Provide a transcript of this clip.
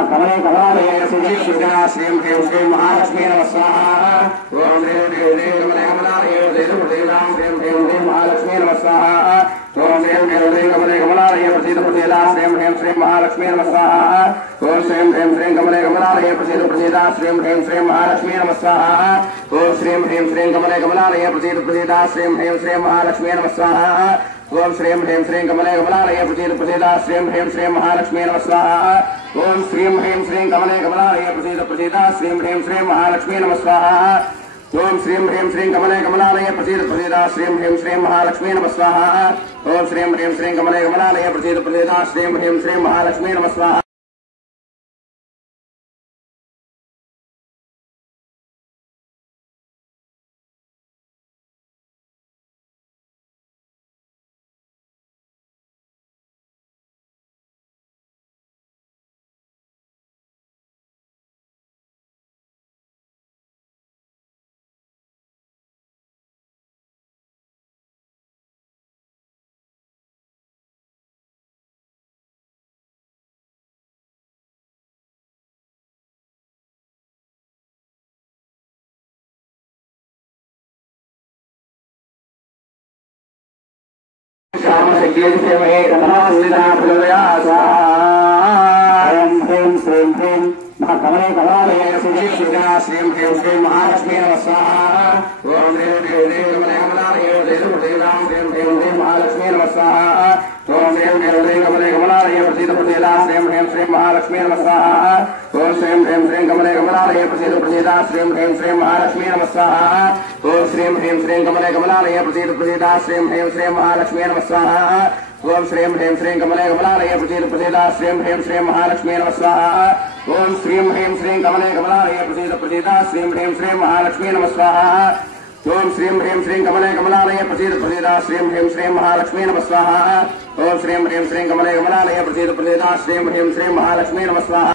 कमले कमले श्री श्री महालक्ष्मी नमस्कार ओम कमले कमले महालक्ष्मी नमस्कार ओम कमले कमले प्रसिद्ध प्रसिद्धा श्री महालक्ष्मी नमस्कार ओम श्री कमले कमले प्रसिद्ध प्रसिद्धा श्री महालक्ष्मी नमस्कार ओम श्री कमले कमले प्रसिद्ध प्रसिद्धा श्री महालक्ष्मी नमस्कार ओम श्री कमले कमले प्रसिद्ध प्रसिद्धा श्री महालक्ष्मी नमस्कार ओम श्री कमले कमले प्रसिद्ध प्रसिद्धा श्री महालक्ष्मी नमस्कार ओम श्री कमले कमले प्रसिद्ध प्रसिद्धा श्री महालक्ष्मी नमस्कार ओम श्री कमले कमले प्रसिद्ध प्रसिद्धा श्री महालक्ष्मी नमस्कार कमले कमले श्री महालक्ष्मी नमस्कार ओम कमले कमले महालक्ष्मी नमस्कार ओम कमले कमले प्रसिद्ध प्रसिद्धा श्री महालक्ष्मी नमस्कार ओम श्री कमले कमले प्रसिद्ध प्रसिद्धा श्री महालक्ष्मी नमस्कार ओम श्री कमले कमले प्रसिद्ध प्रसिद्धा श्री महालक्ष्मी नमस्कार ओम श्री कमले कमले प्रसिद्ध प्रसिद्धा श्री महालक्ष्मी नमस्कार ओम श्री कमले कमले प्रसिद्ध प्रसिद्धा श्री महालक्ष्मी नमस्कार ओम श्री कमले कमले प्रसिद्ध प्रसिद्धा श्री महालक्ष्मी नमस्कार ओम श्री कमले कमले प्रसिद्ध प्रसिद्धा श्री महालक्ष्मी नमस्कार।